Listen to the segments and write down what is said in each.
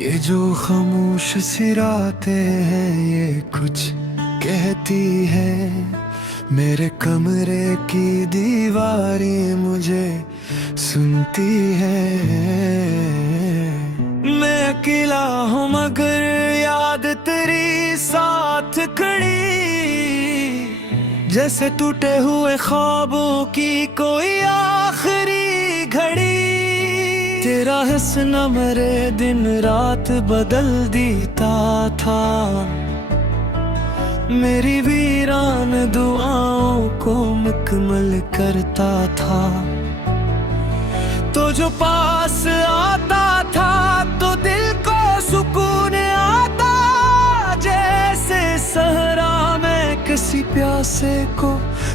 ये जो खामोश सी रातें हैं ये कुछ कहती है। मेरे कमरे की दीवारें मुझे सुनती है। मैं अकेला हूँ मगर याद तेरी साथ खड़ी, जैसे टूटे हुए ख्वाबों की कोई आखिरी घड़ी। तेरा हंसना मेरे दिन रात बदल देता था, मेरी वीरान दुआओं को मुकम्मल करता था। तो जो पास आता था तो दिल को सुकून आता, जैसे सहरा में किसी प्यासे को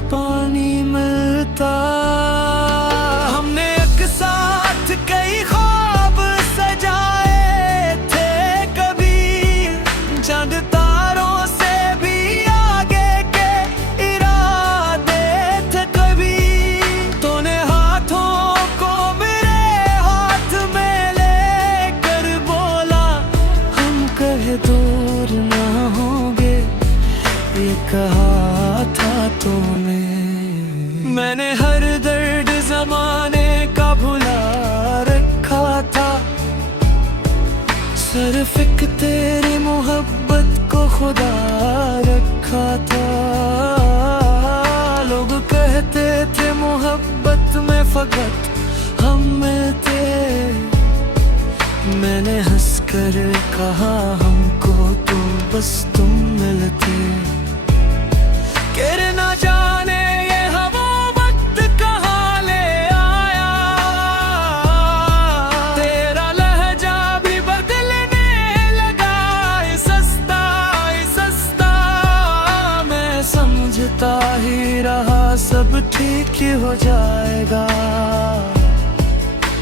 पानी मिलता। हमने एक साथ कई ख्वाब सजाए थे, कभी चांद तारों से भी आगे के इरादे थे। कभी तूने हाथों को मेरे हाथ में लेकर बोला, हम कहे दूर ना होंगे, ये कहा था तूने। मैंने हर दर्द जमाने का भुला रखा था, सिर्फ एक तेरी मोहब्बत को खुदा रखा था। लोग कहते थे मोहब्बत में फकत हम मिलते, मैंने हंसकर कहा हमको तो बस तुम मिलते। कहने ना जाने ये हवा वक्त कहाँ ले आया, तेरा लहजा भी बदलने लगा। सस्ता मैं समझता ही रहा सब ठीक ही हो जाएगा,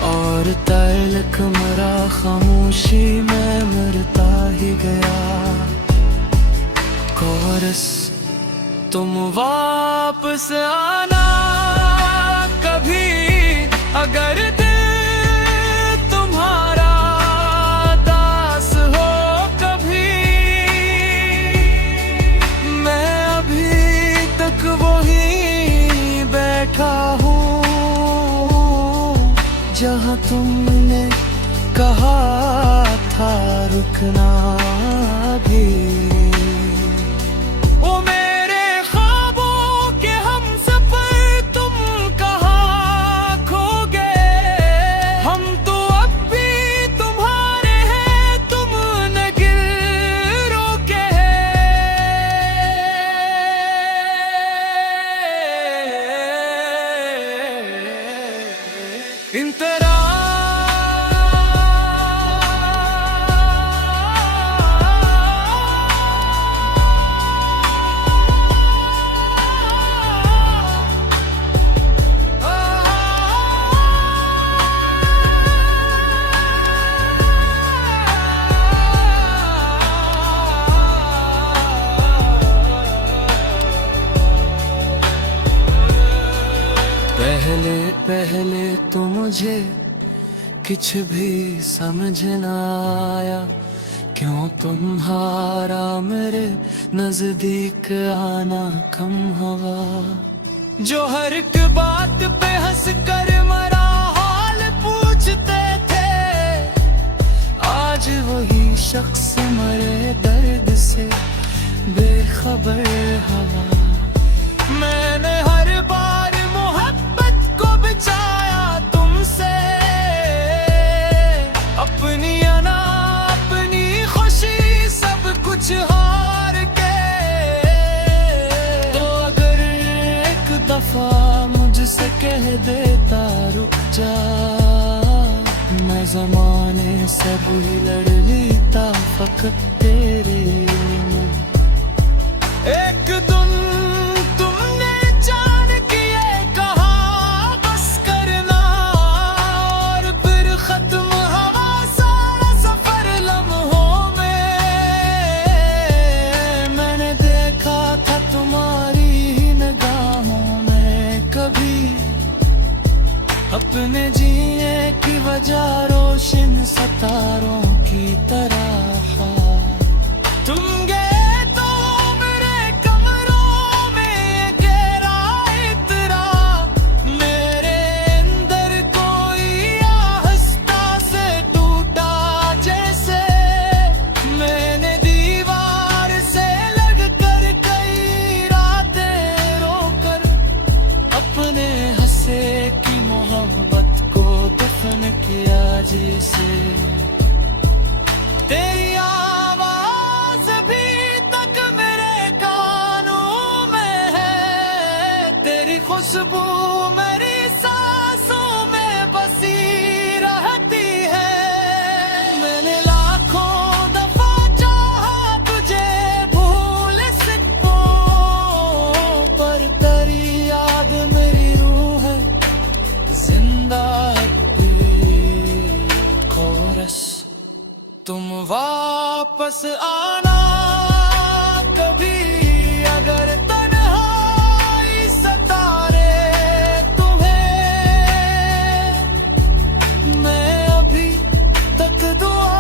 और तलक मरा खामोशी में मरता ही गया। कोरस तुम वापस आना कभी, अगर दिल तुम्हारा दास हो कभी। मैं अभी तक वहीं बैठा हूँ जहाँ तुमने कहा था रुकना भी। पहले तो मुझे कुछ भी समझ ना आया, क्यों तुम्हारा मेरे नजदीक आना कम हुआ। जो हर एक बात पे हंस कर मरा हाल पूछते थे, आज वही शख्स मरे दर्द से बेखबर हवा। मैंने हर बार चाया तुमसे अपनी अना अपनी खुशी सब कुछ हार के। तो अगर एक दफा मुझसे कह देता रुक जा, मैं जमाने से भी लड़ लेता फकत तेरे लिए। एक दिन अपने जीने की वजह रोशन सितारों की तरह। तुम गए तो मेरे कमरों में गहरा इतरा, मेरे अंदर कोई आहिस्ता से टूटा जैसे। मैंने दीवार से लगकर कई रातें रोकर अपने हंसे की मोहब्बत को दफन किया जिसे। तेरी आवाज भी तक मेरे कानों में है, तेरी खुशबू मेरी सांसों में बसी रहती है। मैंने लाखों दफा चाहा तुझे भूल सकूं, पर तेरी याद मेरी रूह है जिंदा भी। कोरस तुम वापस आना कभी, अगर तन्हाई सताए तुम्हें। मैं अभी तक दुआ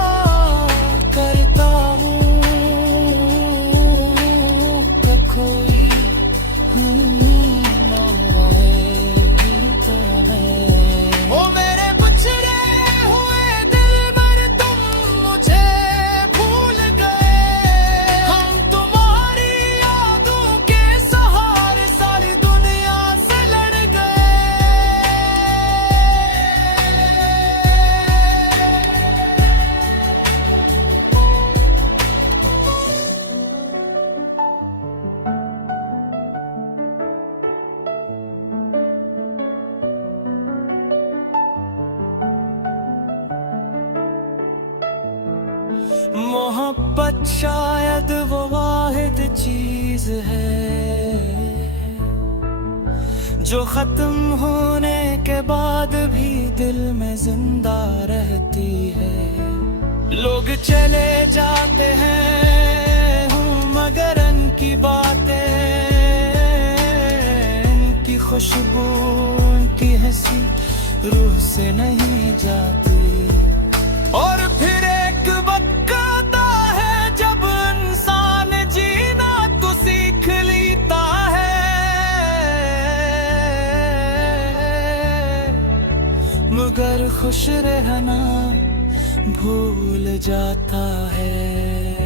करता हूँ कि कोई ना रहे तुम्हें। ओ मेरे बिछड़े हुए दिल भर तुम मुझे भूल गए। हम तुम्हारी यादों के सहारे सारी दुनिया से लड़ गए। मोहब्बत शायद वो वाहिद चीज है जो खत्म होने के बाद भी दिल में जिंदा रहती है। लोग चले जाते हैं मगर इनकी बातें, इनकी खुशबू, इनकी हंसी रूह से नहीं जाती। और फिर एक वक्त आता है जब इंसान जीना तो सीख लेता है, मगर खुश रहना भूल जाता है।